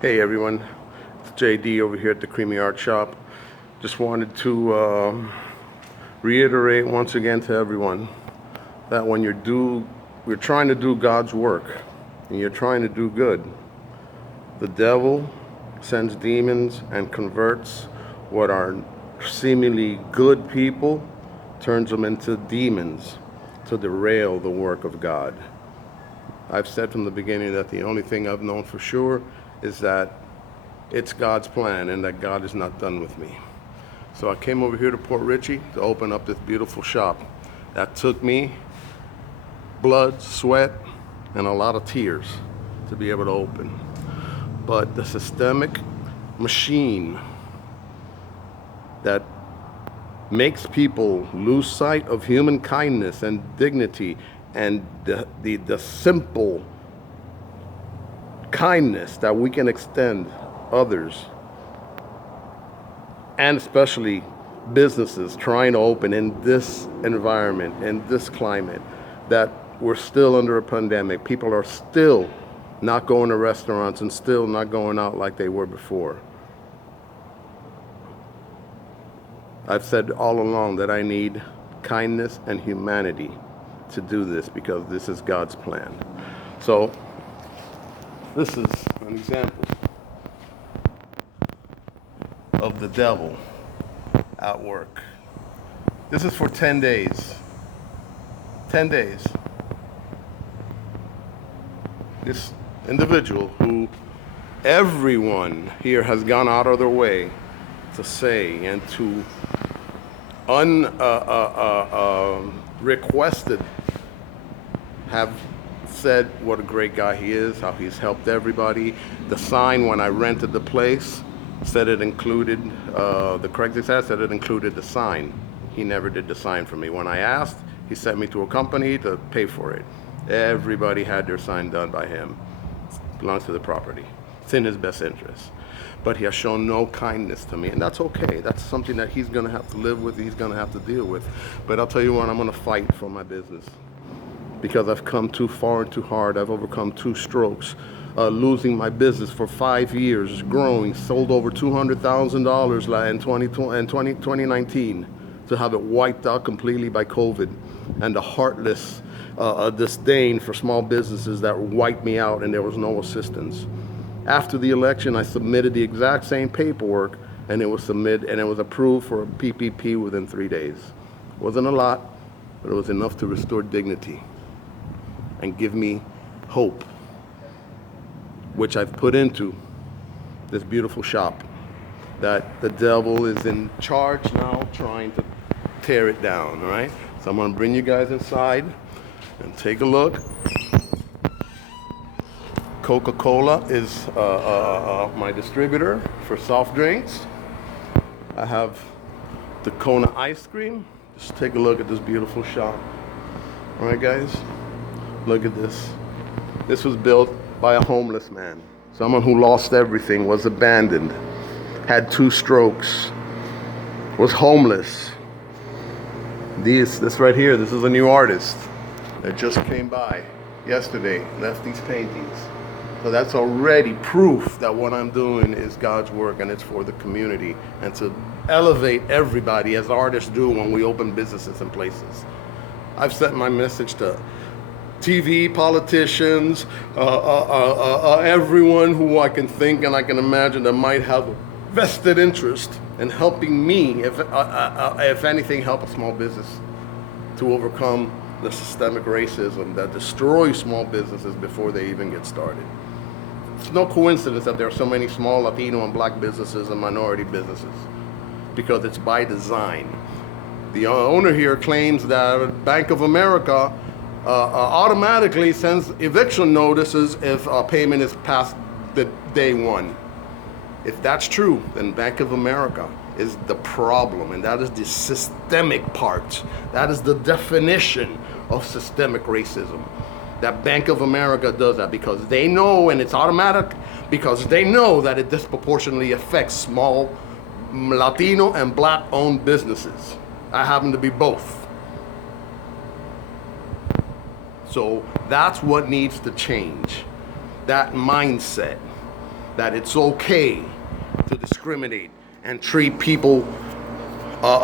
Hey everyone, it's JD over here at the Creamy Art Shop. Just wanted to reiterate once again to everyone that when you're trying to do God's work and you're trying to do good, the devil sends demons and converts what are seemingly good people, turns them into demons to derail the work of God. I've said from the beginning that the only thing I've known for sure is that it's God's plan and that God is not done with me. So I came over here to Port Richey to open up this beautiful shop. That took me blood, sweat, and a lot of tears to be able to open. But the systemic machine that makes people lose sight of human kindness and dignity and the simple kindness that we can extend others, and especially businesses trying to open in this environment, in this climate, that we're still under a pandemic. People are still not going to restaurants and still not going out like they were before. I've said all along that I need kindness and humanity to do this because this is God's plan. So this is an example of the devil at work. This is for 10 days. 10 days. This individual who everyone here has gone out of their way to say and to requested have said what a great guy he is, how he's helped everybody. The sign when I rented the place said it included, the Craigslist ad said it included the sign. He never did the sign for me. When I asked, he sent me to a company to pay for it. Everybody had their sign done by him. It belongs to the property. It's in his best interest. But he has shown no kindness to me, and that's okay. That's something that he's gonna have to live with, he's gonna have to deal with. But I'll tell you what, I'm gonna fight for my business because I've come too far and too hard. I've overcome 2 strokes, losing my business for 5 years, growing, sold over $200,000 in 2019 to have it wiped out completely by COVID and the heartless disdain for small businesses that wiped me out and there was no assistance. After the election, I submitted the exact same paperwork and it was approved for a PPP within 3 days. It wasn't a lot, but it was enough to restore dignity and give me hope, which I've put into this beautiful shop that the devil is in charge now trying to tear it down, all right? So I'm gonna bring you guys inside and take a look. Coca-Cola is my distributor for soft drinks. I have the Kona ice cream. Just take a look at this beautiful shop. All right, guys, look at this. This was built by a homeless man, someone who lost everything, was abandoned, had 2 strokes, was homeless. This right here, this is a new artist that just came by yesterday, left these paintings. So that's already proof that what I'm doing is God's work and it's for the community and to elevate everybody as artists do when we open businesses and places. I've sent my message to TV, politicians, everyone who I can think and I can imagine that might have a vested interest in helping me, if anything, help a small business to overcome the systemic racism that destroys small businesses before they even get started. It's no coincidence that there are so many small Latino and Black businesses and minority businesses, because it's by design. The owner here claims that Bank of America automatically sends eviction notices if payment is past the day 1. If that's true, then Bank of America is the problem, and that is the systemic part. That is the definition of systemic racism. That Bank of America does that because they know, and it's automatic, because they know that it disproportionately affects small Latino and Black owned businesses. I happen to be both. So that's what needs to change. That mindset. that it's okay to discriminate and treat people